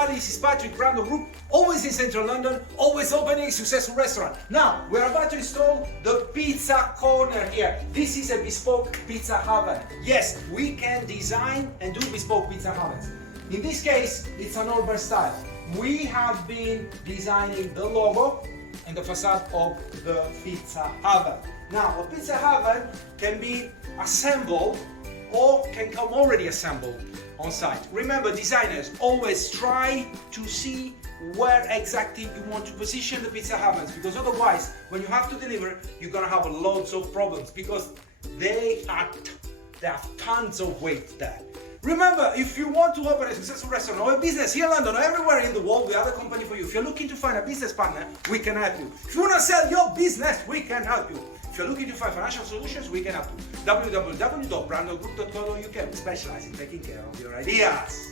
everybody, this is Patrick, Brando Group, always in central London, always opening a successful restaurant. Now, we're about to install the pizza corner here. This is a bespoke pizza oven. Yes, we can design and do bespoke pizza ovens. In this case, it's an urban style. We have been designing the logo and the facade of the pizza oven. Now, a pizza oven can be assembled or can come already assembled on site. Remember, designers, always try to see where exactly you want to position the pizza ovens, because otherwise, when you have to deliver, you're gonna have loads of problems because they have tons of weight there. Remember, if you want to open a successful restaurant or a business here in London or everywhere in the world, we have a company for you. If you're looking to find a business partner, we can help you. If you want to sell your business, we can help you. If you're looking to find financial solutions, we can help you. www.brandogroup.co.uk. We specialize in taking care of your ideas.